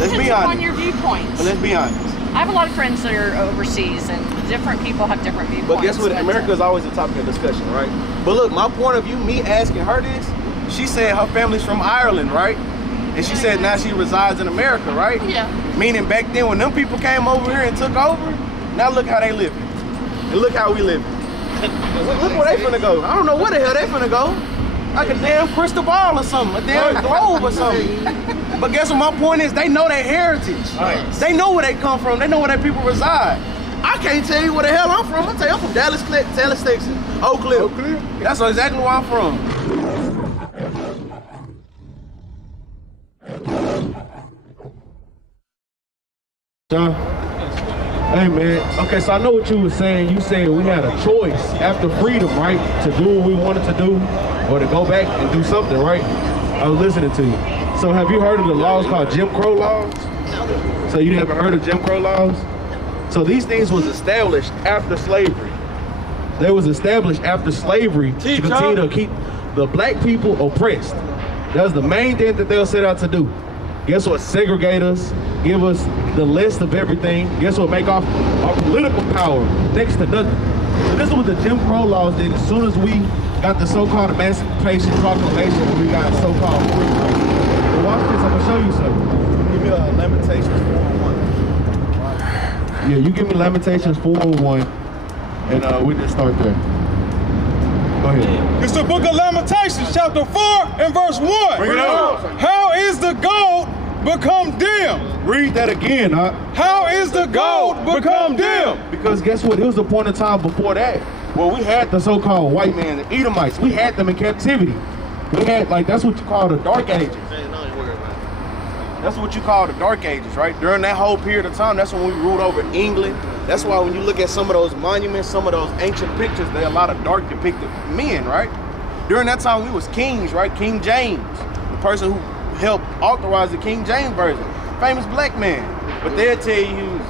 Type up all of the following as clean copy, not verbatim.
let's be honest. On your viewpoints. But let's be honest. I have a lot of friends that are overseas, and different people have different viewpoints. But guess what? America is always a topic of discussion, right? But look, my point of view, me asking her this, she said her family's from Ireland, right? And she said now she resides in America, right? Yeah. Meaning back then when them people came over here and took over, now look how they living. And look how we living. Look where they finna go. I don't know where the hell they finna go. Like a damn crystal ball or something, a damn globe or something. But guess what my point is? They know their heritage. Right. They know where they come from. They know where their people reside. I can't tell you where the hell I'm from. I'll tell you I'm from Dallas, Texas, Oak Cliff. Oak Cliff? That's exactly where I'm from. John? Hey man, okay, so I know what you were saying. You said we had a choice after freedom, right? To do what we wanted to do or to go back and do something, right? I was listening to you. So have you heard of the laws called Jim Crow laws? So you never heard of Jim Crow laws? So these things was established after slavery. They was established after slavery to continue to keep the black people oppressed. That was the main thing that they'll set out to do. Guess what? Segregate us, give us the list of everything. Guess what? Make our political power next to nothing. So this is what the Jim Crow laws did. As soon as we got the so-called Emancipation Proclamation, we got so-called freedom. But watch this, I'm gonna show you something. Give me Lamentations 4:1. Yeah, you give me Lamentations 4:1, and we just start there. Go ahead. It's the book of Lamentations, chapter 4 and verse 1. Bring it up. How is the gold become dim? Read that again, huh? How is the gold become dim? Because guess what? It was a point in time before that where we had the so-called white man, the Edomites. We had them in captivity. We had, like, that's what you call the Dark Ages. That's what you call the Dark Ages, right? During that whole period of time, that's when we ruled over England. That's why when you look at some of those monuments, some of those ancient pictures, there are a lot of dark depicted men, right? During that time, we was kings, right? King James, the person who helped authorize the King James Version, famous black man. But they'll tell you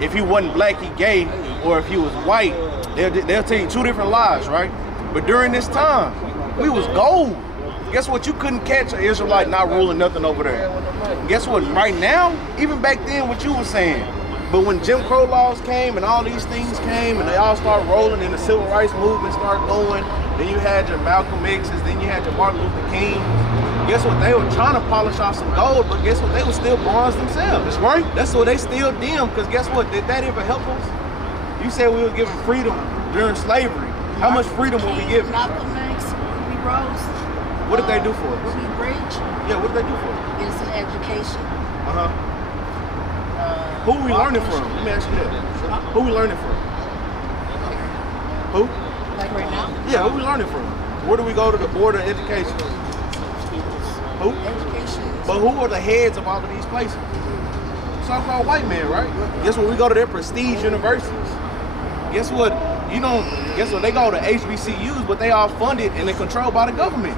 if he wasn't black, he gay, or if he was white, they'll tell you two different lies, right? But during this time, we was gold. Guess what? You couldn't catch an Israelite not ruling nothing over there. And guess what? Right now, even back then, what you were saying, but when Jim Crow laws came and all these things came and they all started rolling and the civil rights movement started going, then you had your Malcolm X's, then you had your Martin Luther Kings. Guess what? They were trying to polish off some gold, but guess what? They were still bronze themselves. That's right. That's what they still dim, because guess what? Did that ever help us? You said we were given freedom during slavery. How much freedom were we given? Malcolm X, we rose. What did they do for us? We bridge. Yeah, what did they do for us? It's an education. Who are we learning from? Let me ask you that. Who are we learning from? Who? Like right now? Yeah, who are we learning from? Where do we go to the board of education? Who? Education. But who are the heads of all of these places? So-called white men, right? Guess what? We go to their prestige universities. Guess what? Guess what? They go to HBCUs, but they are funded and they're controlled by the government.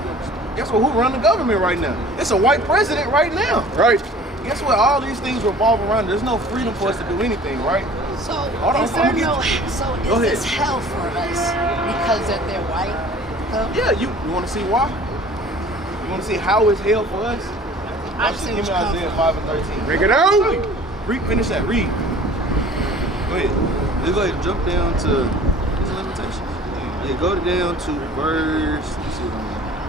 Guess what? Who run the government right now? It's a white president right now. Right. Guess what? All these things revolve around. There's no freedom for us to do anything, right? So is this hell for us because that they're white? Yeah, you want to see why? You want to see how it's hell for us? Give me Isaiah 5 and 13. Bring it out. Finish that. Read. Go ahead. Let's go ahead and jump down to these limitations. Yeah, go down to verse.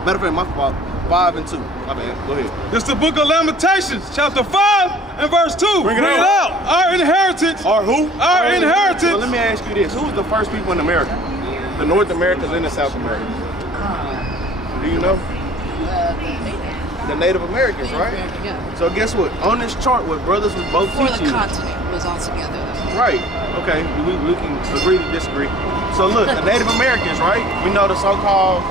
Matter of fact, my fault. 5 and 2. My bad. Go ahead. It's the book of Lamentations, chapter 5 and verse 2. Bring it out. Our inheritance. Or who? Our inheritance. So let me ask you this. Who was the first people in America? The North Americans and the South Americans. Do you know? The Native Americans, right? Yeah. So guess what? On this chart, what brothers was both Before teaching. the continent was all together. Right. Okay. We can agree to disagree. So look, the Native Americans, right? We know the so-called,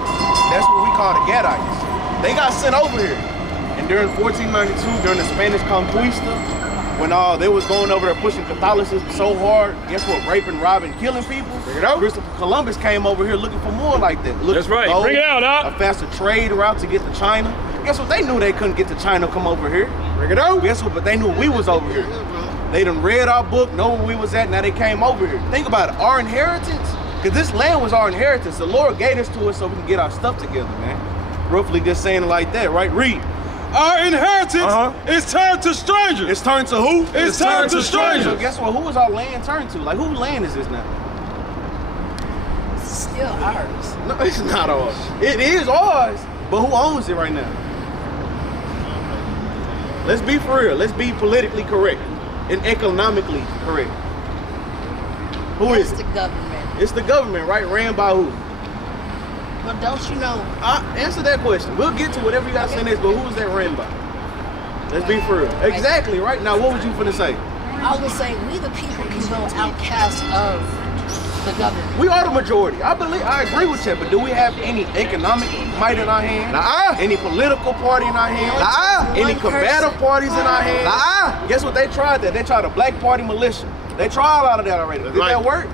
that's what we call the Gadites. They got sent over here. And during 1492, during the Spanish Conquista, when they was going over there pushing Catholicism so hard, guess what? Raping, robbing, killing people. Bring it out. Christopher Columbus came over here looking for more like that. That's right. Gold, Bring it out, Doc. a faster trade route to get to China. Guess what? They knew they couldn't get to China, come over here. Bring it out. Guess what? But they knew we was over here. They done read our book, know where we was at, now they came over here. Think about it, our inheritance, because this land was our inheritance. The Lord gave this to us so we can get our stuff together, man. Roughly just saying it like that, right? Read. our inheritance is turned to strangers. It's turned to who? It's turned to strangers. So guess what? Who is our land turned to? Like, whose land is this now? It's still ours. No, it's not ours. It is ours, but who owns it right now? Let's be for real. Let's be politically correct and economically correct. Who is It's it? the government. It's the government, right? Ran by who? But don't you know? Answer that question. We'll get to whatever you got to say next, but who is that ran by? Let's be for real. Exactly, right? Now, what would you finna say? I would say we the people can go outcast of the government. We are the majority. I agree with you, but do we have any economic might in our hand? Any political party in our hand? Any combative parties in our hand? Guess what they tried that? They tried a black party militia. They tried a lot of that already. Did that work?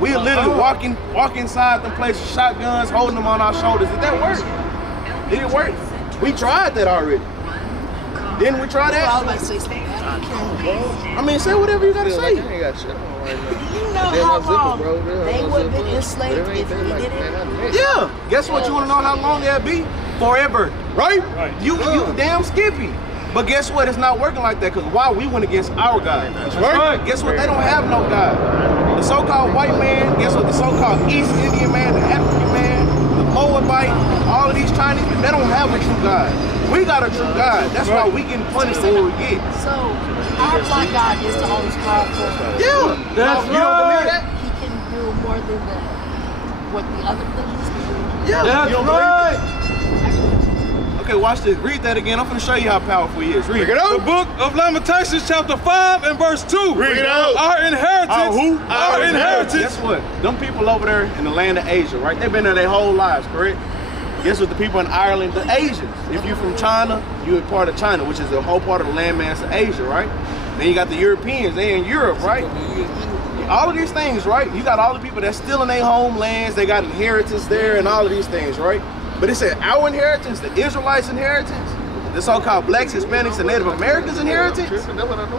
We literally walk inside the place with shotguns, holding them on our shoulders. Did that work? Did it work? We tried that already. Didn't we try that? I was about to say something. I don't care. I mean, say whatever you gotta say. Do you know how long they would have been enslaved if we did it? Yeah. Guess what? You wanna know how long that'd be? Forever. Right? You damn skippy. But guess what? It's not working like that, because why? We went against our God. That's right. Guess what? They don't have no God. The so-called white man, guess what? The so-called East Indian man, the African man, the Moabite, all of these Chinese, they don't have a true God. We got a true God. That's why we getting punished for what we get. So, our black God is the most powerful. Yeah. That's You don't believe that? He can do more than what the other religions can do. Yeah. That's You don't believe right. that? Okay, watch this. Read that again. I'm going to show you how powerful he is. Read it. The book of Lamentations, chapter 5 and verse 2. Read it out. Our inheritance. Who? Our inheritance. Guess what? Them people over there in the land of Asia, right? They've been there their whole lives, correct? Guess what? The people in Ireland, the Asians. If you're from China, you're a part of China, which is a whole part of the landmass of Asia, right? Then you got the Europeans. They in Europe, right? All of these things, right? You got all the people that's still in their homelands. They got inheritance there and all of these things, right? But it said our inheritance, the Israelites' inheritance, the so-called blacks, Hispanics, and Native Americans' inheritance.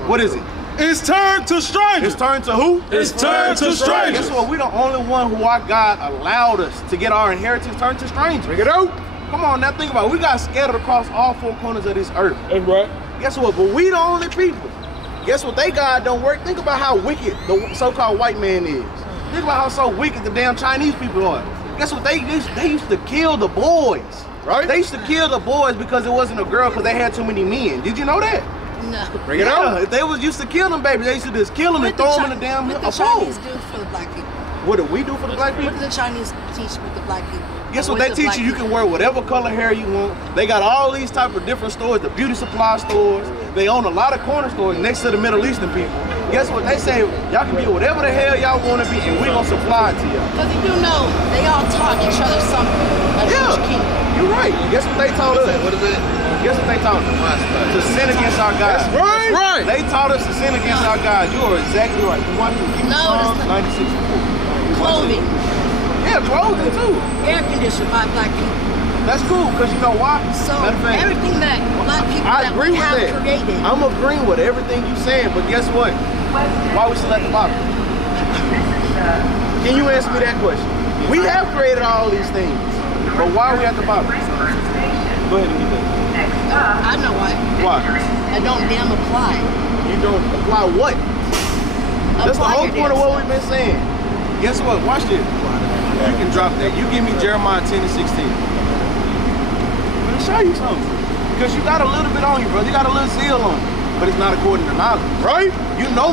What is it? It's turned to strangers. It's turned to who? It's turned to strangers. Guess what? We're the only one who our God allowed us to get our inheritance turned to strangers. Bring it out. Come on, now think about it. We got scattered across all four corners of this earth. That's right. Guess what? But we the only people. Guess what? They God don't work. Think about how wicked the so-called white man is. Think about how so wicked the damn Chinese people are. Guess what? They used to kill the boys. Right? They used to kill the boys because it wasn't a girl because they had too many men. Did you know that? No. Bring it out. If they was used to kill them babies, they used to just kill them and throw them in the damn What pool. the Chinese do for the black people? What do we do for the black people? What do the Chinese teach with the black people? Guess what they teach you? You can wear whatever color hair you want. They got all these type of different stores, the beauty supply stores. They own a lot of corner stores next to the Middle Eastern people. Guess what they say? Y'all can be whatever the hell y'all want to be, and we gonna supply it to y'all. Because you do know, they all taught each other something. You're right. Guess what they taught us? What is it? Guess what they taught us? To sin against our God. That's right. Right. They taught us to sin against our God. You are exactly right. You want to keep Psalms 96 and 4. Clothing. Yeah, clothing too. Air conditioned by black people. That's cool, because you know why? So everything that black people I agree with have that. created. I'm agreeing with everything you're saying, but guess what? Why we still at the bottom? Can you answer me that question? We have created all these things, but why are we at the bottom? Go ahead and get that. I know why. Why? I don't damn apply. You don't apply what? That's the whole point of what we've been saying. Guess what? Watch this. You can drop that. You give me Jeremiah 10 and 16. I'm gonna show you something. Because you got a little bit on you, brother. You got a little zeal on you. But it's not according to knowledge. Right? You know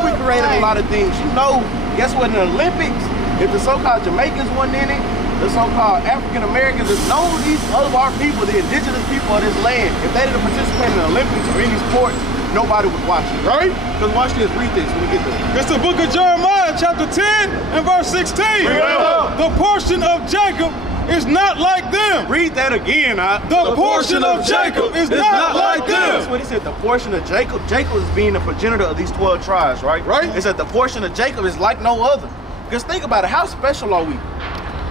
we created a lot of things. You know, guess what, in the Olympics, if the so-called Jamaicans wasn't in it, the so-called African Americans, if none of these other our people, the indigenous people of this land, if they didn't participate in the Olympics or any sports, nobody would watch it. Right? Because watch this, read this when we get there. It's the book of Jeremiah, chapter 10 and verse 16. The portion of Jacob is not like them. Read that again, The portion of Jacob is not like them. That's what he said, the portion of Jacob. Jacob is being the progenitor of these 12 tribes, right? Right. It said the portion of Jacob is like no other. Because think about it, how special are we?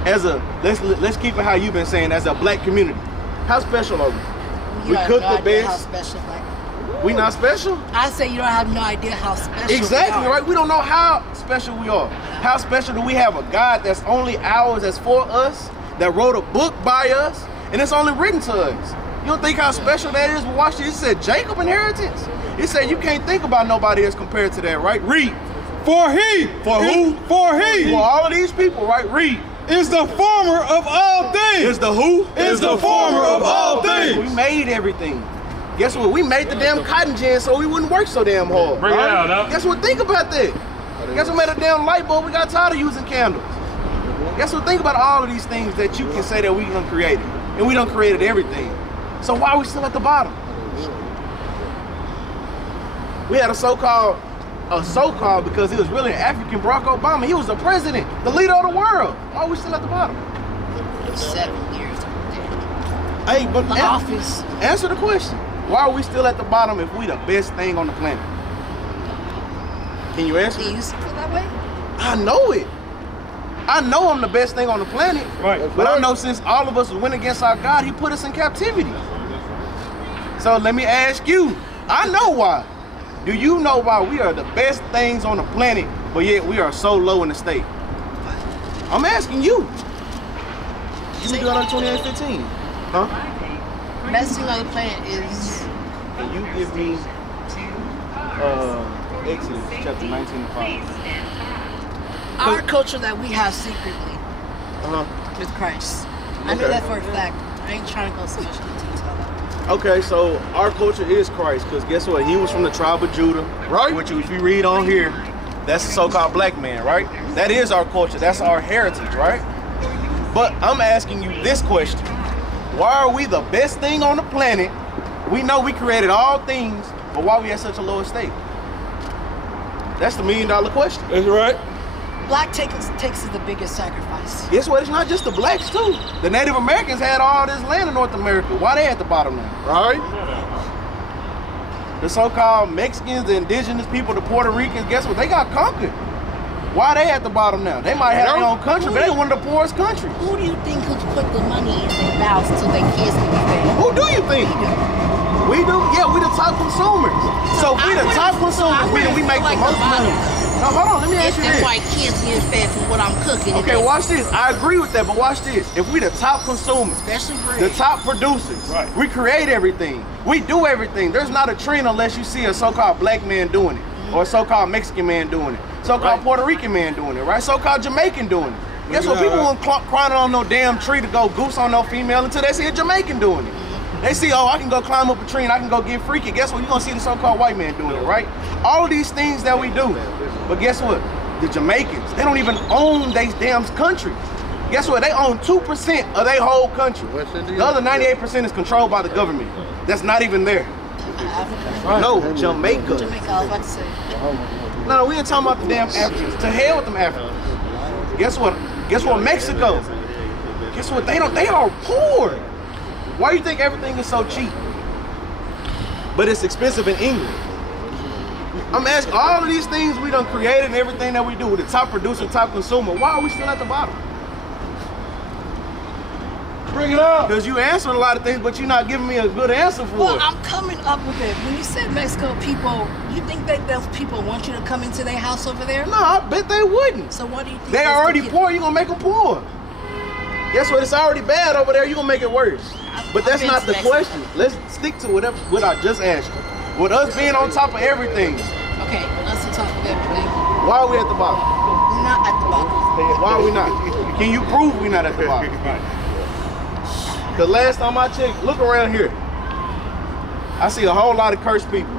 As a, let's keep it how you've been saying, as a black community. How special are we? We cook the best. How special, like, we not special? I say you don't have no idea how special Exactly, we are. right? We don't know how special we are. How special do we have a God that's only ours, that's for us, that wrote a book by us, and it's only written to us. don't think how special that is? But watch this. It said Jacob inheritance. It said you can't think about nobody else compared to that, right? Read. For he. For who? For he. For all of these people, right? Read. Is the former of all things. Is the who? Is the former of all things. We made everything. Guess what? We made the damn cotton gin so we wouldn't work so damn hard. Bring it out, huh? Guess what? Think about that. Guess what? Made a damn light bulb. We got tired of using candles. Guess what? Think about all of these things that you can say that we done created. And we done created everything. So why are we still at the bottom? We had a so-called because he was really an African Barack Obama. He was the president, the leader of the world. Why are we still at the bottom? 7 years. Hey, but The office. answer the question. Why are we still at the bottom if we the best thing on the planet? Can you answer? Do you feel that way? I know it. I know I'm the best thing on the planet. Right. But I know since all of us went against our God, he put us in captivity. So let me ask you, I know why. Do you know why we are the best things on the planet, but yet we are so low in the state? I'm asking you. You do it on 2815. Huh? Best thing on the planet is Can you give me Exodus chapter 19:5? our culture that we have secretly with Christ. I know Okay. that for a fact. I ain't trying to go so much into detail. Okay, so our culture is Christ, because guess what? He was from the tribe of Judah, right? Which if you read on here, that's the so-called black man, right? That is our culture. That's our heritage, right? But I'm asking you this question. Why are we the best thing on the planet? We know we created all things, but why are we at such a low estate? That's the $1 million question. That's right. Black takes the biggest sacrifice. Guess what? It's not just the blacks too. The Native Americans had all this land in North America. Why they at the bottom now? Right? The so-called Mexicans, the indigenous people, the Puerto Ricans, guess what? They got conquered. Why they at the bottom now? They might have their own country, but they one of the poorest countries. Who do you think who's put the money in their mouths so their kids can be fed? Who do you think? We do? Yeah, we the top consumers. So if we the top consumers, meaning we make the most money. Now hold on, let me ask you It's this. them white kids getting fed from what I'm cooking. Okay, watch this. I agree with that, but watch this. If we the top consumers, Especially bread. the top producers, Right. we create everything. We do everything. There's not a trend unless you see a so-called black man doing it, or a so-called Mexican man doing it, so-called Puerto Rican man doing it, right? So-called Jamaican doing it. Guess what? People won't climb on no damn tree to go goose on no female until they see a Jamaican doing it. They see, oh, I can go climb up a tree and I can go get freaky. Guess what? You're gonna see the so-called white man doing it, right? All of these things that we do. But guess what? The Jamaicans, they don't even own their damn country. Guess what? They own 2% of their whole country. The other 98% is controlled by the government. That's not even there. No, Jamaica. Jamaica, I was about to say. No, we ain't talking about the damn Africans. To hell with them Africans. Guess what? Guess what? Mexico. Guess what? They are poor. Why do you think everything is so cheap? But it's expensive in England. I'm asking all of these things we done created and everything that we do with the top producer, top consumer. Why are we still at the bottom? Bring it up. Because you answered a lot of things, but you're not giving me a good answer for Well, it. I'm coming up with it. When you said Mexico people, you think that those people want you to come into their house over there? No, I bet they wouldn't. So what do you think? They is already the- poor, you're gonna make them poor. Guess what? It's already bad over there, you're gonna make it worse. But that's I've been not to the Mexico. question. Let's stick to what I just asked you. With us being on top of everything, Okay, let's talk about everything. why are we at the bottom? We're not at the bottom. Why are we not? Can you prove we're not at the bottom? Because last time I checked, look around here. I see a whole lot of cursed people.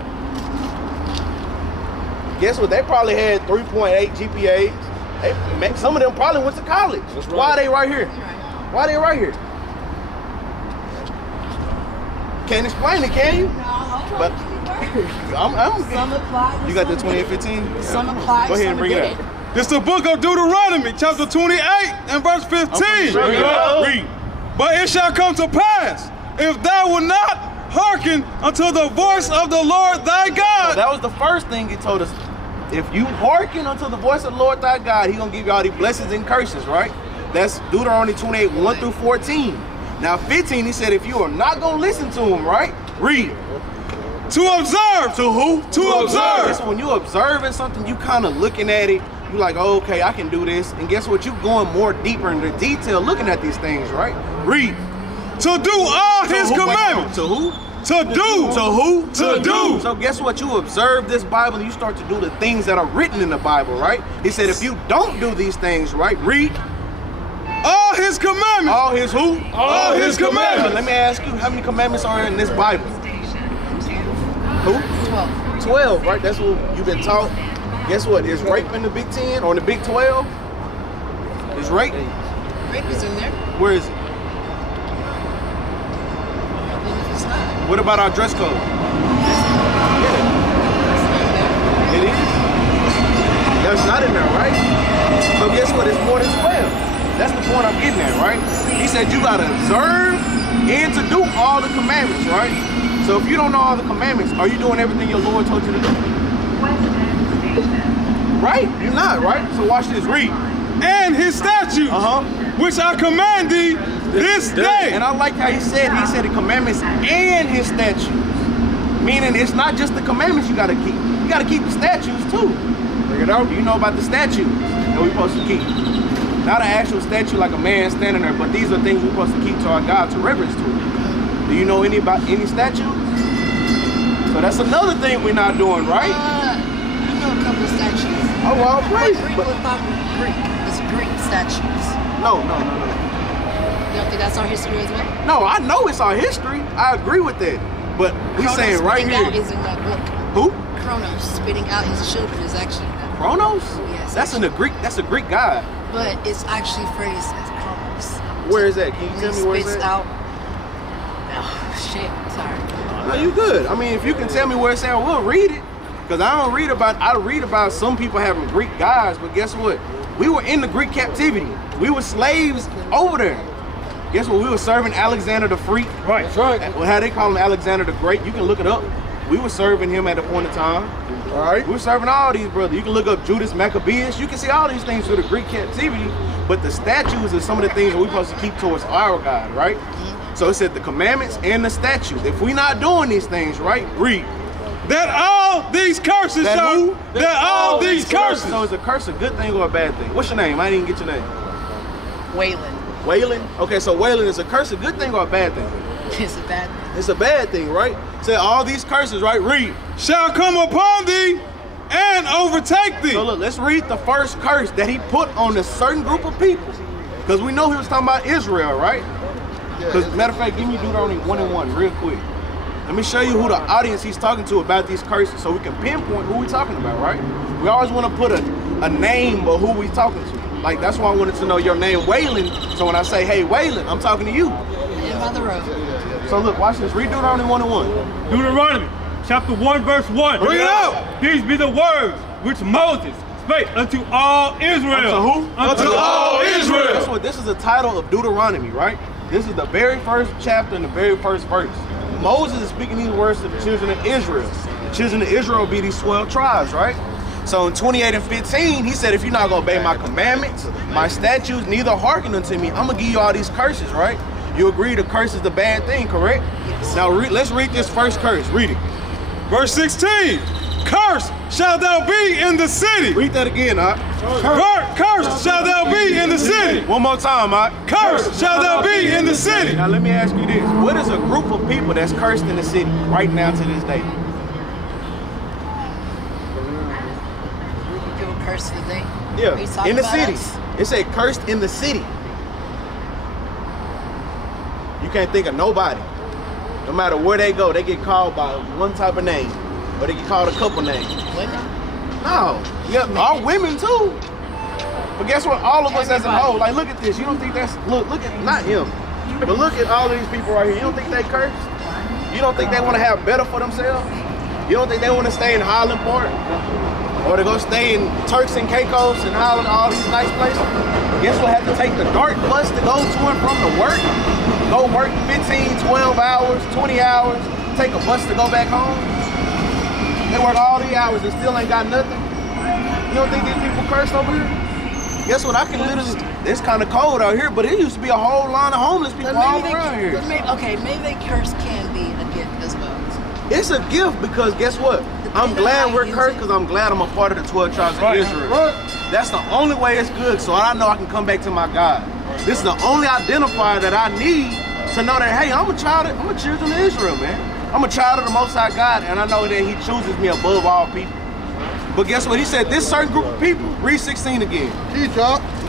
Guess what? They probably had 3.8 GPAs. Some of them probably went to college. Why are they right here? Why are they right here? Can't explain it, can you? But Some apply. you got the 2815? Some apply. Go ahead some and bring it didn't. up. It's the book of Deuteronomy, chapter 28 and verse 15. Bring it up. Read. But it shall come to pass, if thou wilt not hearken unto the voice of the Lord thy So God. that was the first thing he told us. If you hearken unto the voice of the Lord thy God, he gonna give you all these blessings and curses, right? That's Deuteronomy 28, 1 through 14. Now 15, he said, if you are not gonna listen to him, right? Read. To observe. To who? To observe. Guess when you observing something, you kind of looking at it, you like, oh, okay, I can do this. And guess what? You going more deeper into detail looking at these things, right? Read. to do all his commandments. To who? To do. To who? To do. So guess what? You observe this Bible and you start to do the things that are written in the Bible, right? He said if you don't do these things, right? Read. All his commandments. All his who? All his commandments. Let me ask you, how many commandments are in this Bible? Who? 12. 12, right? That's what you've been taught. Guess what? Is rape in the Big 10 or in the Big 12? Is rape? Rape is in there. Where is it? It's not. What about our dress code? Yeah. It is? That's not in there, right? So guess what? It's more than 12. That's the point I'm getting at, right? He said you gotta observe and to do all the commandments, right? So if you don't know all the commandments, are you doing everything your Lord told you to do? Right? You're not, right? So watch this, read. And his statutes, which I command thee this day. And I like how he said the commandments and his statutes. Meaning it's not just the commandments you gotta keep. You gotta keep the statutes too. Bring it out. You know about the statutes that we're supposed to keep. Not an actual statue like a man standing there, but these are things we're supposed to keep to our God, to reverence to him. Do you know about any statues? So that's another thing we're not doing, right? I know a couple of statues. Oh, well, praise. Greek Greek. It's Greek statues. No. You don't think that's our history as well? No, I know it's our history. I agree with that. But we saying right here. Out is in that book. Who? Kronos spitting out his children is actually in that book. Kronos? Yes. That's in the Greek. That's a Greek god. But it's actually phrased as Kronos. Where is that? Can you tell me where it's spits at? out. Oh shit! Sorry. No, you good. I mean, if you can tell me where it's at, we'll read it. Cause I read about some people having Greek gods, but guess what? We were in the Greek captivity. We were slaves over there. Guess what? We were serving Alexander the Freak. Right. That's right. Well, how they call him Alexander the Great. You can look it up. We were serving him at a point in time. All right. We were serving all these brothers. You can look up Judas Maccabeus. You can see all these things through the Greek captivity. But the statues are some of the things that we're supposed to keep towards our God, right? So it said the commandments and the statutes. If we're not doing these things, right? Read. That all these curses shall. That all these curses. So is a curse a good thing or a bad thing? What's your name? I didn't even get your name. Waylon. Waylon? Okay, so Waylon, is a curse a good thing or a bad thing? It's a bad thing. It's a bad thing, right? Say all these curses, right? Read. Shall come upon thee and overtake thee. So look, let's read the first curse that he put on a certain group of people. Because we know he was talking about Israel, right? Because matter of fact, give me Deuteronomy 1:1 real quick. Let me show you who the audience he's talking to about these curses so we can pinpoint who we're talking about, right? We always want to put a name of who we're talking to. Like, that's why I wanted to know your name, Waylon. So when I say, hey, Waylon, I'm talking to you. Yeah, by the road. So look, watch this. Read Deuteronomy 1:1. Deuteronomy, chapter 1, verse 1. Bring it out. These be the words which Moses spake unto all Israel. Unto who? Unto all Israel. That's what this is the title of Deuteronomy, right? This is the very first chapter and the very first verse. Moses is speaking these words to the children of Israel. The children of Israel be these 12 tribes, right? So in 28:15, he said, if you're not going to obey my commandments, my statutes, neither hearken unto me, I'm going to give you all these curses, right? You agree the curse is the bad thing, correct? Yes. Now let's read this first curse. Read it. Verse 16. Cursed shalt thou be in the city. Read that again, huh? Cursed shalt thou be in the city. One more time, huh? Cursed shalt thou be in the city. Now let me ask you this. What is a group of people that's cursed in the city right now to this day? People cursed today. Yeah, in the city. Us? It said cursed in the city. You can't think of nobody. No matter where they go, they get called by one type of name. Or they get called a couple names. Women? No. Yeah, all women too. But guess what? All of us as a whole, like look at this. You don't think that's, look at, not him. But look at all of these people right here. You don't think they cursed? You don't think they want to have better for themselves? You don't think they want to stay in Highland Park? Or to go stay in Turks and Caicos and Highland, all these nice places? Guess what? Have to take the dark bus to go to and from the work? Go work 15, 12 hours, 20 hours, take a bus to go back home? They work all the hours and still ain't got nothing. You don't think these people cursed over here? Guess what? I can literally, it's kind of cold out here, but it used to be a whole line of homeless people all around here. Maybe curse can be a gift as well. It's a gift because guess what? I'm glad we're cursed because I'm glad I'm a part of the 12 tribes of Israel. That's the only way it's good, so I know I can come back to my God. This is the only identifier that I need to know that, hey, I'm a children of Israel, man. I'm a child of the Most High God, and I know that he chooses me above all people. But guess what? He said, this certain group of people, read 16 again.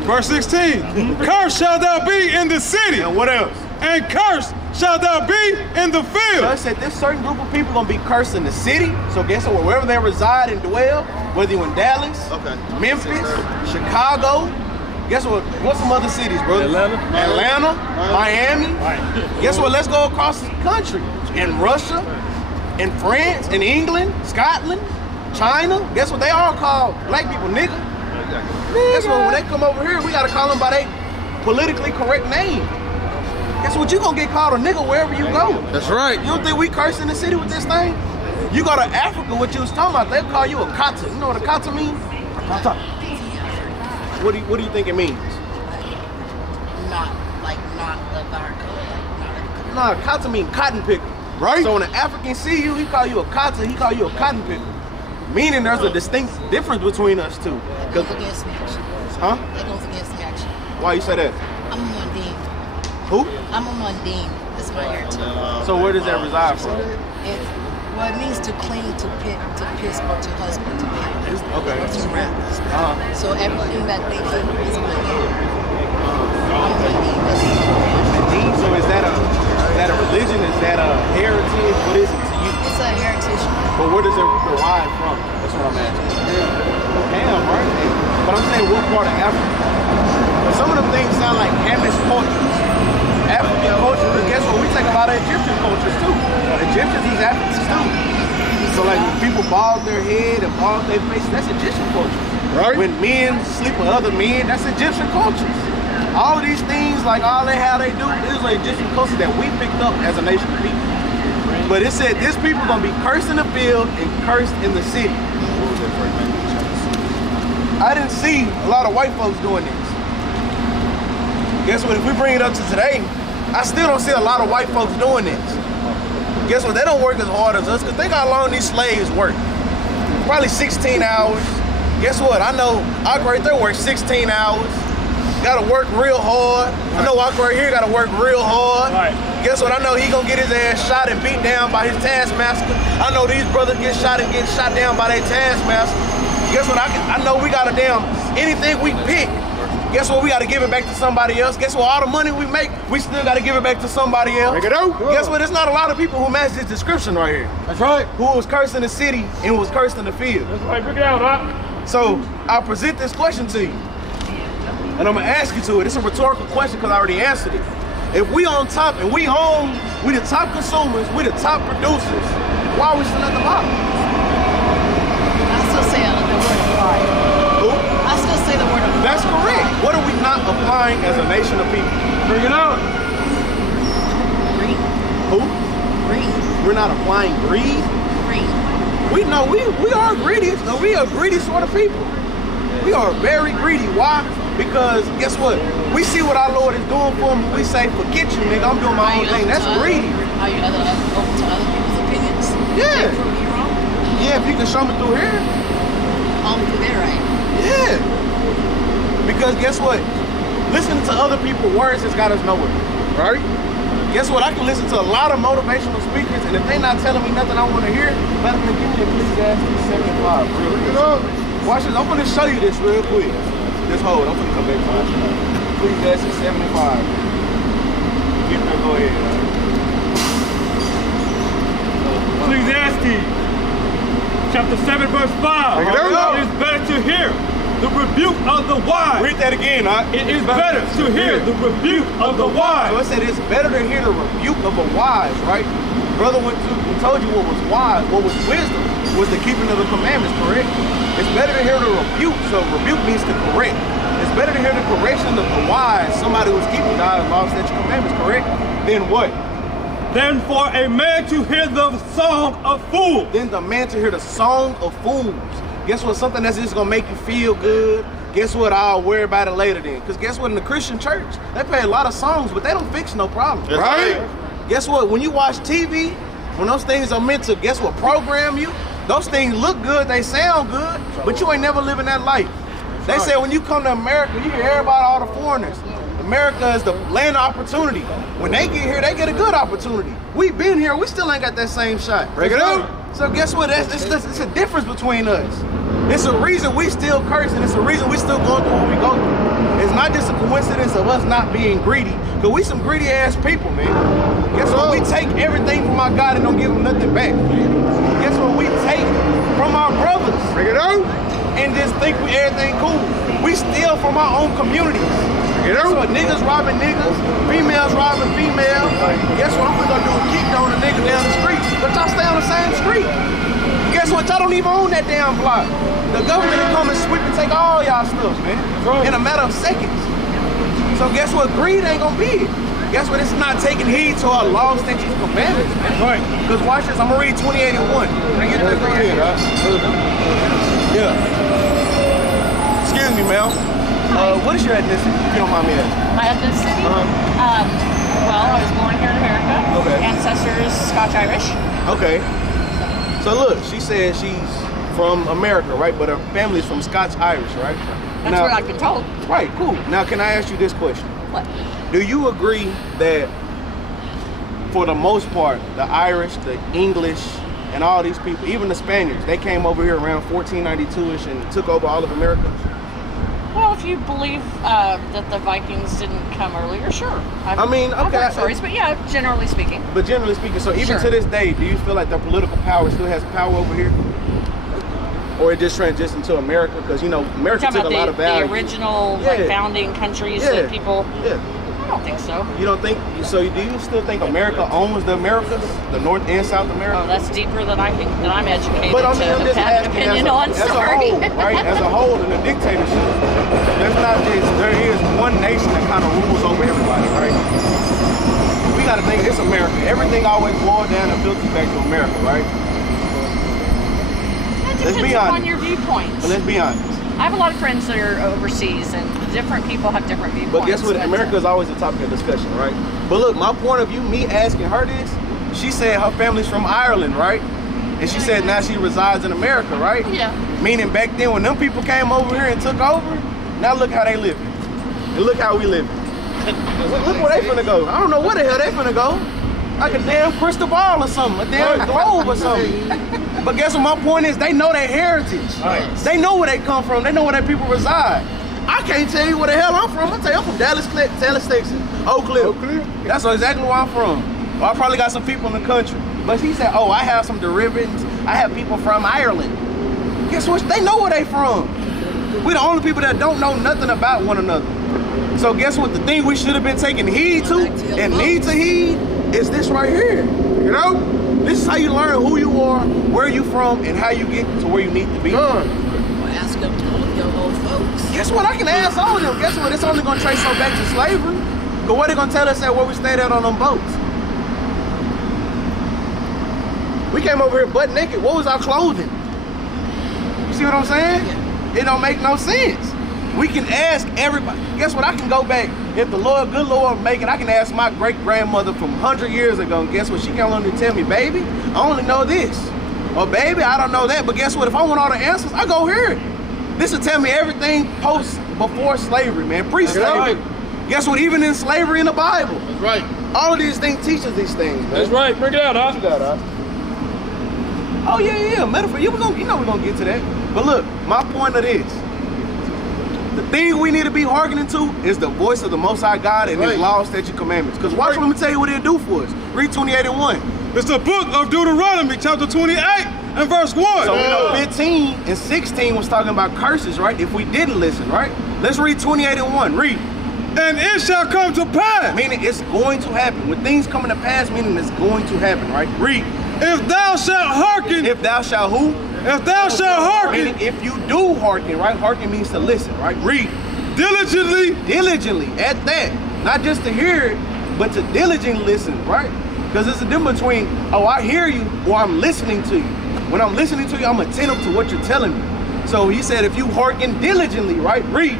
Verse 16. Cursed shalt thou be in the city, And what else? and cursed shalt thou be in the So field. it said this certain group of people gonna be cursed in the city. So guess what? Wherever they reside and dwell, whether you're in Dallas, Memphis, Chicago, guess what? What's some other cities, brother? Atlanta, Miami. Guess what? Let's go across the country. In Russia, in France, in England, Scotland, China. Guess what? They all call black people nigga. Guess what? When they come over here, we gotta call them by their politically correct name. Guess what? You gonna get called a nigga wherever you go. That's right. You don't think we curse in the city with this thing? You go to Africa, what you was talking about, they'll call you a kata. You know what a kata means? Kata. What do you think it means? Not of our color. Nah, kata means cotton picker. Right. So when an African see you, he call you a kata, he call you a cotton picker. Meaning there's a distinct difference between us two. That goes against me, actually. Huh? That goes against me, actually. Why you say that? I'm a mundane. Who? I'm a mundane. That's my heritage. So where does that reside from? Well, it means to cling, to piss, or to husband, to pet. Okay. Or to rap. Uh-huh. So everything that they do is mundane. I'm mundane. So is that a religion? Is that a heritage? What is it to you? It's a heritage. But where does it derive from? That's what I'm asking. Damn, right? But I'm saying what part of Africa? But some of them things sound like Hamish cultures. African culture, because guess what? We take a lot of Egyptian cultures too. Egyptians, these Africans too. So like when people bald their head and bald their face, that's Egyptian culture. Right. When men sleep with other men, that's Egyptian cultures. All of these things, like all they how they do, these are Egyptian cultures that we picked up as a nation of people. But it said this people gonna be cursed in the field and cursed in the city. I didn't see a lot of white folks doing this. Guess what? If we bring it up to today, I still don't see a lot of white folks doing this. Guess what? They don't work as hard as us because think how long these slaves work. Probably 16 hours. Guess what? I know Ak right there works 16 hours. Gotta work real hard. I know Ak right here gotta work real hard. Right. Guess what? I know he gonna get his ass shot and beat down by his taskmaster. I know these brothers get shot and get shot down by their taskmaster. Guess what? I know we got a damn anything we pick. Guess what? We got to give it back to somebody else. Guess what? All the money we make, we still got to give it back to somebody else. Make it out. Guess what? There's not a lot of people who match this description right here. That's right. Who was cursed in the city and was cursed in the field. That's right, bring it out, huh? So I'll present this question to you. And I'm going to ask you to it. It's a rhetorical question because I already answered it. If we on top and we the top consumers, we the top producers, why are we still at the bottom? I still say the word apply. Who? I still say the word apply. That's correct. What are we not applying as a nation of people? Bring it out. Greed. Who? Greed. We're not applying greed. Greed. We know we are greedy. No, we are greedy sort of people. We are very greedy. Why? Because guess what? We see what our Lord is doing for them. We say, forget you, nigga. I'm doing my own thing. That's greedy. Are you open to other people's opinions? Yeah. They prove you wrong? Yeah, if you can show me through here. Only through there, right? Yeah. Because guess what? Listening to other people's words has got us nowhere. Right? Guess what? I can listen to a lot of motivational speakers, and if they're not telling me nothing I want to hear, better than give me Ecclesiastes 75. Watch this. I'm going to show you this real quick. Just hold. I'm going to come back to it. Ecclesiastes 75. Get there, go ahead. Ecclesiastes chapter 7, verse 5. It is better to hear the rebuke of the wise. Read that again, huh? It is better to hear the rebuke of the wise. So it said it's better to hear the rebuke of a wise, right? Brother went to, we told you what was wise, what was wisdom, was the keeping of the commandments, correct? It's better to hear the rebuke, so rebuke means to correct. It's better to hear the correction of the wise, somebody who's keeping God's laws, statutes, commandments, correct? Then what? Than for a man to hear the song of fools. Then the man to hear the song of fools. Guess what? Something that's just gonna make you feel good. Guess what? I'll worry about it later then. Because guess what? In the Christian church, they play a lot of songs, but they don't fix no problems. Right? Guess what? When you watch TV, when those things are meant to, guess what? Program you. Those things look good, they sound good, but you ain't never living that life. They say when you come to America, you hear everybody, all the foreigners. America is the land of opportunity. When they get here, they get a good opportunity. We've been here, we still ain't got that same shot. Break it up. So guess what? It's a difference between us. It's a reason we still curse, and it's a reason we still going through what we go through. It's not just a coincidence of us not being greedy, because we some greedy ass people, man. Guess what? We take everything from our God and don't give them nothing back. Guess what? We take from our brothers. Bring it out. And just think everything cool. We steal from our own communities. Guess what? Niggas robbing niggas, females robbing females. Guess what? I'm gonna do is keep throwing a nigga down the street, but y'all stay on the same street. Guess what? Y'all don't even own that damn block. The government will come and sweep and take all y'all stuff, man, in a matter of seconds. So guess what? Greed ain't gonna be it. Guess what? It's not taking heed to our laws, statutes, and commandments, man. Right. Because watch this. I'm gonna read 2081. Can I get that right here? Yeah. Excuse me, ma'am. What is your ethnicity, if you don't mind me asking? My ethnicity? Well, I was born here in America. Okay. Ancestors Scotch-Irish. Okay. So look, she said she's from America, right? But her family's from Scotch-Irish, right? That's what I've been told. Right, cool. Now, can I ask you this question? What? Do you agree that, for the most part, the Irish, the English, and all these people, even the Spaniards, they came over here around 1492-ish and took over all of America? Well, if you believe that the Vikings didn't come earlier, sure. I've heard stories, but yeah, generally speaking. But generally speaking, so even to this day, do you feel like the political power still has power over here? Or it just transitioned to America? Because, you know, America took a lot of value. The original founding countries that people... I don't think so. You don't think... So do you still think America owns the Americas? The North and South America? Oh, that's deeper than I'm educated but, I mean, to have an opinion on. As a whole, right? As a whole, in a dictatorship, there's not just... There is one nation that kind of rules over everybody, right? We got to think it's America. Everything always boils down and filters back to America, right? Let's be honest. On your viewpoints. But let's be honest. I have a lot of friends that are overseas, and different people have different viewpoints. But guess what? America is always a topic of discussion, right? But look, my point of view, me asking her this, she said her family's from Ireland, right? And she said now she resides in America, right? Yeah. Meaning back then when them people came over here and took over, now look how they living. And look how we living. Look where they finna go. I don't know where the hell they finna go. Like a damn crystal ball or something, a damn globe or something. But guess what my point is? They know their heritage. Right. They know where they come from. They know where their people reside. I can't tell you where the hell I'm from. I'll tell you I'm from Dallas, Texas, Oak Cliff. That's exactly where I'm from. Well, I probably got some people in the country. But she said, oh, I have some derivatives. I have people from Ireland. Guess what? They know where they from. We the only people that don't know nothing about one another. So guess what? The thing we should have been taking heed to and need to heed is this right here. You know? This is how you learn who you are, where you from, and how you get to where you need to be. Well, ask them to look your old folks. Guess what? I can ask all of them. Guess what? It's only going to trace us back to slavery. But what they going to tell us at where we stayed at on them boats? We came over here butt naked. What was our clothing? You see what I'm saying? Yeah. It don't make no sense. We can ask everybody. Guess what? I can go back. If the Lord, good Lord, make it, I can ask my great-grandmother from 100 years ago. And guess what? She can't only tell me, baby, I only know this. Or baby, I don't know that. But guess what? If I want all the answers, I go here. This will tell me everything before slavery, man. Pre-slavery. Right. Guess what? Even in slavery in the Bible. That's right. All of these things teach us these things, man. That's right. Bring it out, huh? What you got, huh? Oh, yeah. Metaphor. You know we're going to get to that. But look, my point of this. The thing we need to be hearkening to is the voice of the Most High God and His laws, statutes, commandments. Because watch, let me tell you what He'll do for us. Read 28 and 1. It's the book of Deuteronomy, chapter 28 and verse 1. So we know 15 and 16 was talking about curses, right? If we didn't listen, right? Let's read 28 and 1. Read. And it shall come to pass. Meaning it's going to happen. When things coming to pass, meaning it's going to happen, right? Read. If thou shalt hearken. If thou shalt who? If thou shalt hearken. Meaning if you do hearken, right? Hearken means to listen, right? Read. Diligently. Diligently, at that. Not just to hear it, but to diligently listen, right? Because there's a difference between, oh, I hear you, or I'm listening to you. When I'm listening to you, I'm attentive to what you're telling me. So he said, if you hearken diligently, right? Read.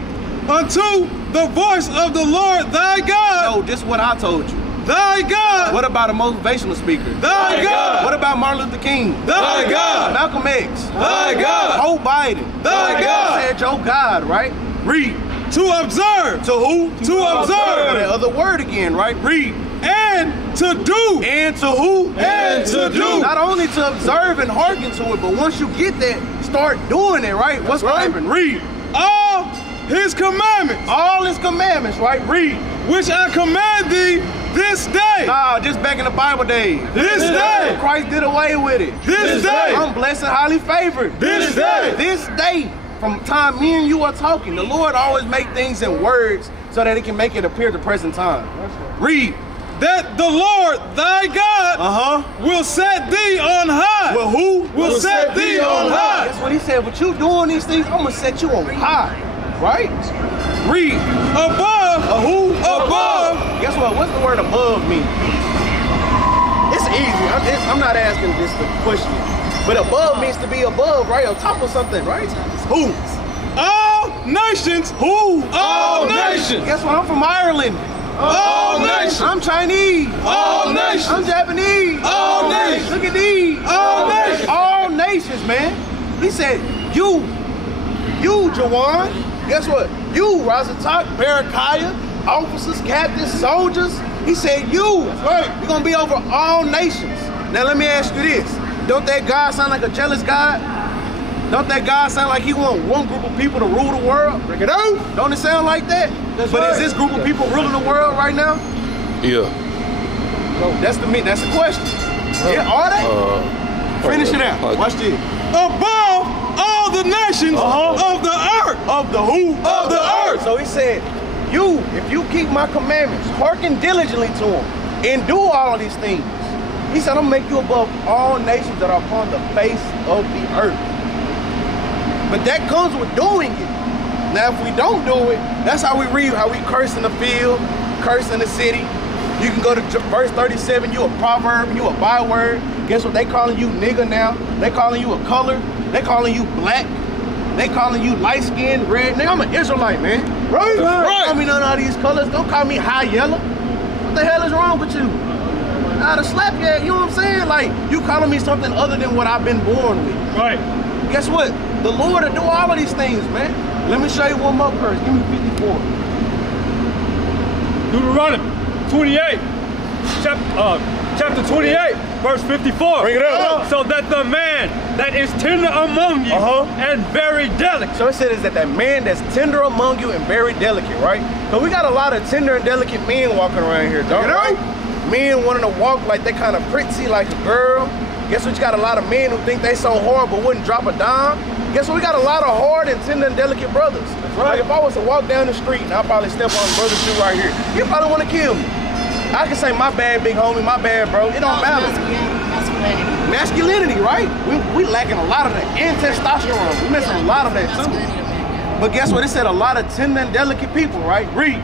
Unto the voice of the Lord thy God. No, just what I told you. Thy God. What about a motivational speaker? Thy God. What about Martin Luther King? Thy God. Malcolm X. Thy God. Joe Biden. Thy God. I said Joe God, right? Read. To observe. To who? To observe. That other word again, right? Read. And to do. And to who? And to do. Not only to observe and hearken to it, but once you get that, start doing it, right? What's going to happen? Read. All his commandments. All his commandments, right? Read. Which I command thee this day. Nah, just back in the Bible days. This day. Christ did away with it. This day. I'm blessed and highly favored. This day. This day. From the time me and you are talking, the Lord always make things in words so that it can make it appear at the present time. Read. That the Lord thy God will set thee on high. Well, who? Will set thee on high. That's what he said. But you doing these things, I'm gonna set you on high. Right? Read. Above. Who? Above. Guess what? What's the word above mean? It's easy. I'm not asking this to question you. But above means to be above, right? On top of something, right? Who? All nations. Who? All nations. Guess what? I'm from Ireland. All nations. I'm Chinese. All nations. I'm Japanese. All nations. Look at these. All nations. All nations, man. He said, you, Jawan. Guess what? You, Razatak, Barakiah, officers, captains, soldiers. He said, you. That's right. You're going to be over all nations. Now, let me ask you this. Don't that God sound like a jealous God? Don't that God sound like he want one group of people to rule the world? Bring it out. Don't it sound like that? But is this group of people ruling the world right now? Yeah. That's the question. Yeah, are they? Finish it out. Watch this. Above all the nations of the earth. Of the who? Of the earth. So he said, if you keep my commandments, hearken diligently to them, and do all of these things, he said, I'm gonna make you above all nations that are upon the face of the earth. But that comes with doing it. Now, if we don't do it, that's how we read, how we curse in the field, curse in the city. You can go to verse 37, you a proverb, you a byword. Guess what? They calling you nigger now. They calling you a color. They calling you black. They calling you light skinned, red. Nigga, I'm an Israelite, man. Right? Don't call me none of these colors. Don't call me high yellow. What the hell is wrong with you? I'd have slapped you, you know what I'm saying? Like, you calling me something other than what I've been born with. Right. Guess what? The Lord will do all of these things, man. Let me show you one more verse. Give me 54. Deuteronomy 28, chapter 28, verse 54. Bring it up. So that the man that is tender among you and very delicate. So it says that man that's tender among you and very delicate, right? So we got a lot of tender and delicate men walking around here, don't we? Right? Men wanting to walk like they kind of pretty, like a girl. Guess what? You got a lot of men who think they so hard but wouldn't drop a dime. Guess what? We got a lot of hard and tender and delicate brothers. Right. Like if I was to walk down the street and I'll probably step on brother's shoe right here, you probably want to kill me. I can say my bad, big homie, my bad, bro. It don't matter. Masculinity, right? We lacking a lot of that. And testosterone. We missing a lot of that too. But guess what? It said a lot of tender and delicate people, right? Read.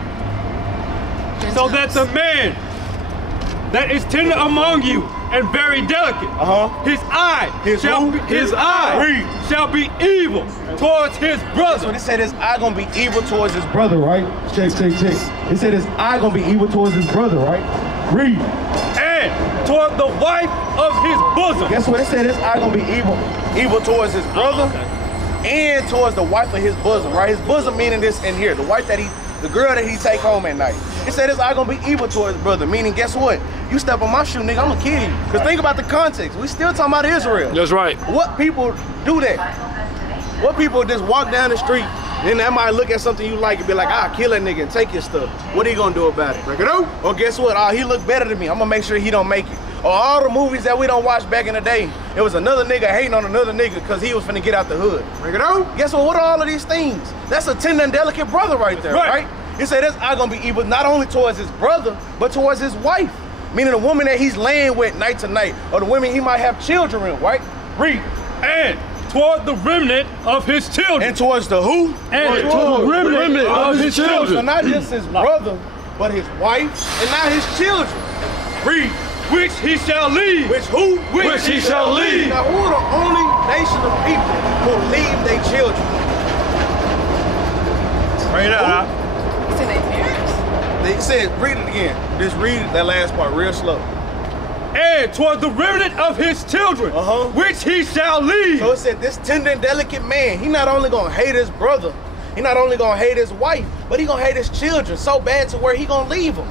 So that the man that is tender among you and very delicate, his eye shall be evil towards his brother. So it said his eye gonna be evil towards his brother, right? Check. It said his eye gonna be evil towards his brother, right? Read. And toward the wife of his bosom. Guess what? It said his eye gonna be evil towards his brother and towards the wife of his bosom, right? His bosom meaning this in here, the wife that the girl that he take home at night. It said his eye gonna be evil towards his brother, meaning guess what? You step on my shoe, nigga, I'm gonna kill you. Cause think about the context. We still talking about Israel. That's right. What people do that? What people just walk down the street, then that might look at something you like and be like, I'll kill that nigga and take your stuff. What are you gonna do about it? Break it out. Or guess what? Oh, he look better than me. I'm gonna make sure he don't make it. Or all the movies that we don't watch back in the day, it was another nigga hating on another nigga because he was finna get out the hood. Break it out. Guess what? What are all of these things? That's a tender and delicate brother right there, right? He said his eye gonna be evil not only towards his brother, but towards his wife. Meaning the woman that he's laying with night to night, or the women he might have children with, right? Read. And toward the remnant of his children. And towards the who? And toward the remnant of his children. So not just his brother, but his wife, and not his children. Read. Which he shall lead. Which who? Which he shall lead. Now who are the only nation of people who leave their children? Bring it out. It's in their parents. They said, read it again. Just read that last part real slow. And toward the remnant of his children, which he shall lead. So it said this tender and delicate man, he not only gonna hate his brother, He not only gonna hate his wife, but he gonna hate his children so bad to where he gonna leave them.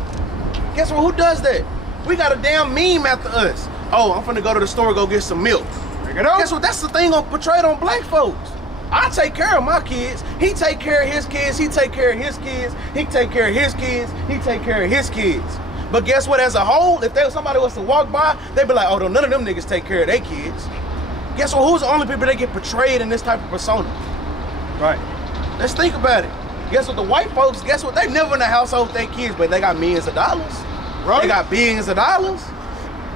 Guess what? Who does that? We got a damn meme after us. Oh, I'm finna go to the store, go get some milk. Guess what? That's the thing portrayed on black folks. I take care of my kids. He take care of his kids. He take care of his kids. He take care of his kids. He take care of his kids. But guess what? As a whole, if somebody was to walk by, they'd be like, oh, none of them niggas take care of their kids. Guess what? Who's the only people that get portrayed in this type of persona? Right. Let's think about it. Guess what? The white folks, guess what? They never in the household with their kids, but they got millions of dollars. Right. They got billions of dollars.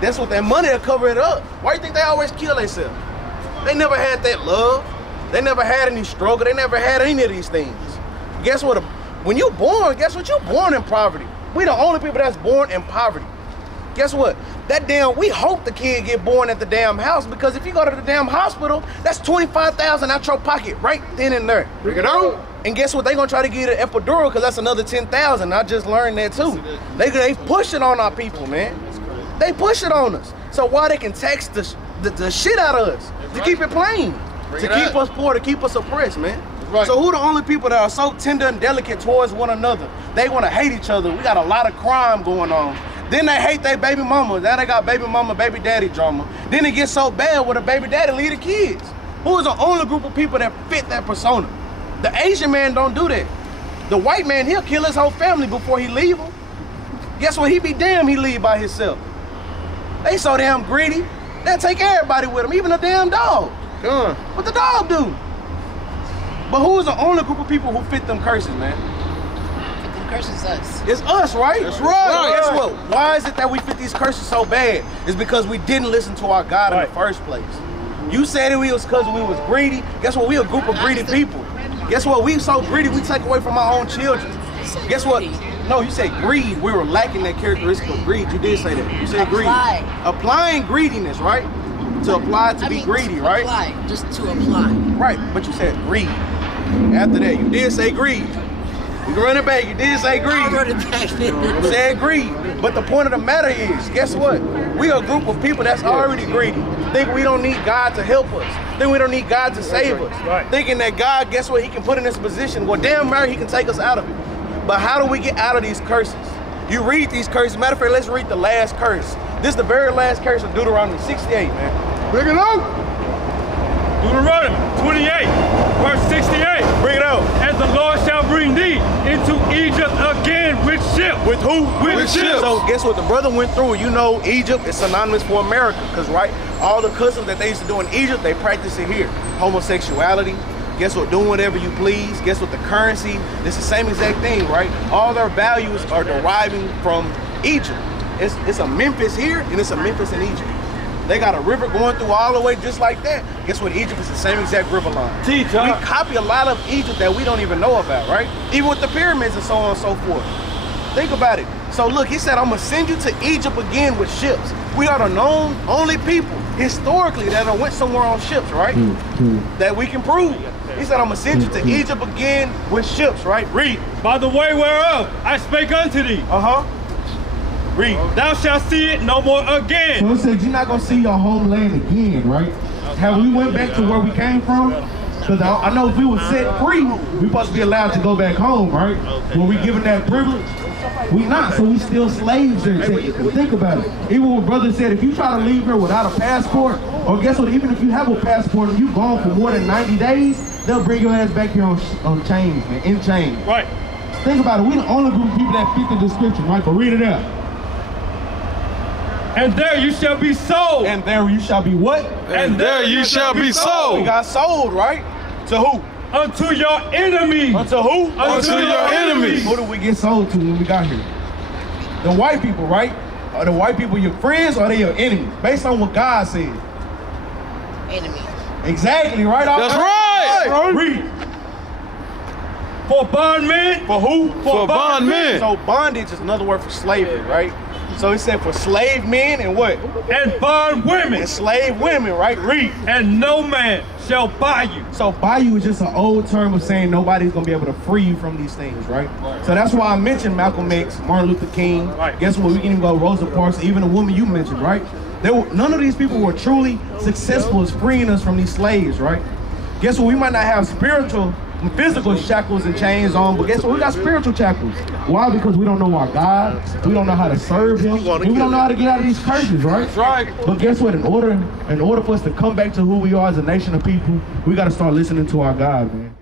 That's what that money will cover it up. Why do you think they always kill themselves? They never had that love. They never had any struggle. They never had any of these things. Guess what? When you're born, guess what? You're born in poverty. We the only people that's born in poverty. Guess what? We hope the kid get born at the damn house, because if you go to the damn hospital, that's $25,000 out your pocket right then and there. Bring it on. And guess what? They gonna try to get an epidural, because that's another $10,000. I just learned that too. They push it on our people, man. They push it on us. So why they can tax the shit out of us? To keep it plain. To keep us poor, to keep us oppressed, man. Right. So who the only people that are so tender and delicate towards one another? They want to hate each other. We got a lot of crime going on. Then they hate their baby mama. Now they got baby mama, baby daddy drama. Then it gets so bad where the baby daddy leave the kids. Who is the only group of people that fit that persona? The Asian man don't do that. The white man, he'll kill his whole family before he leave them. Guess what? He be damn he leave by himself. They so damn greedy, they'll take everybody with them, even a damn dog. What the dog do? But who is the only group of people who fit them curses, man? Fit them curses us. It's us, right? That's right. Guess what? Why is it that we fit these curses so bad? It's because we didn't listen to our God in the first place. You said it was because we was greedy. Guess what? We a group of greedy people. Guess what? We so greedy, we take away from our own children. Guess what? No, you said greed. We were lacking that characteristic of greed. You did say that. You said greed. Applying greediness, right? To apply to be greedy, right? Apply, just to apply. Right, but you said greed. After that, you did say greed. You can run it back, you did say greed. I'll run it back. You said greed. But the point of the matter is, guess what? We are a group of people that's already greedy. Think we don't need God to help us. Think we don't need God to save us. Right. Thinking that God, guess what, he can put in this position. Well, damn right, he can take us out of it. But how do we get out of these curses? You read these curses. Matter of fact, let's read the last curse. This is the very last curse of Deuteronomy 68, man. Bring it out. Deuteronomy 28, verse 68. Bring it out. And the Lord shall bring thee into Egypt again with ships. With who? With ships. So guess what the brother went through? You know, Egypt is synonymous for America, because right, all the customs that they used to do in Egypt, they practice it here. Homosexuality. Guess what? Doing whatever you please. Guess what? The currency. It's the same exact thing, right? All their values are deriving from Egypt. It's a Memphis here and it's a Memphis in Egypt. They got a river going through all the way just like that. Guess what? Egypt is the same exact river line. We copy a lot of Egypt that we don't even know about, right? Even with the pyramids and so on and so forth. Think about it. So look, he said, I'm gonna send you to Egypt again with ships. We are the known only people historically that have went somewhere on ships, right? That we can prove. He said, I'm gonna send you to Egypt again with ships, right? Read. By the way whereof I spake unto thee. Read. Thou shalt see it no more again. So it said you're not gonna see your homeland again, right? Have we went back to where we came from? Because I know if we were set free, we supposed to be allowed to go back home, right? Were we given that privilege? We not, so we still slaves there technically. Think about it. Even when brother said, if you try to leave here without a passport, or guess what, even if you have a passport and you gone for more than 90 days, they'll bring your ass back here on chains, man, in chains. Right. Think about it, we the only group of people that fit the description, right? But read it out. And there you shall be sold. And there you shall be what? And there you shall be sold. We got sold, right? To who? Unto your enemies. Unto who? Unto your enemies. Who did we get sold to when we got here? The white people, right? Are the white people your friends or are they your enemies? Based on what God said. Enemy. Exactly, right? That's right. Read. For bondmen. For who? For bondmen. So bondage is another word for slavery, right? So he said for slave men and what? And bond women. And slave women, right? Read. And no man shall buy you. So buy you is just an old term of saying nobody's gonna be able to free you from these things, right? So that's why I mentioned Malcolm X, Martin Luther King. Right. Guess what? We can even go Rosa Parks, even the woman you mentioned, right? None of these people were truly successful as freeing us from these slaves, right? Guess what? We might not have spiritual physical shackles and chains on, but guess what? We got spiritual shackles. Why? Because we don't know our God. We don't know how to serve Him. We don't know how to get out of these curses, right? That's right. But guess what? In order for us to come back to who we are as a nation of people, we got to start listening to our God, man.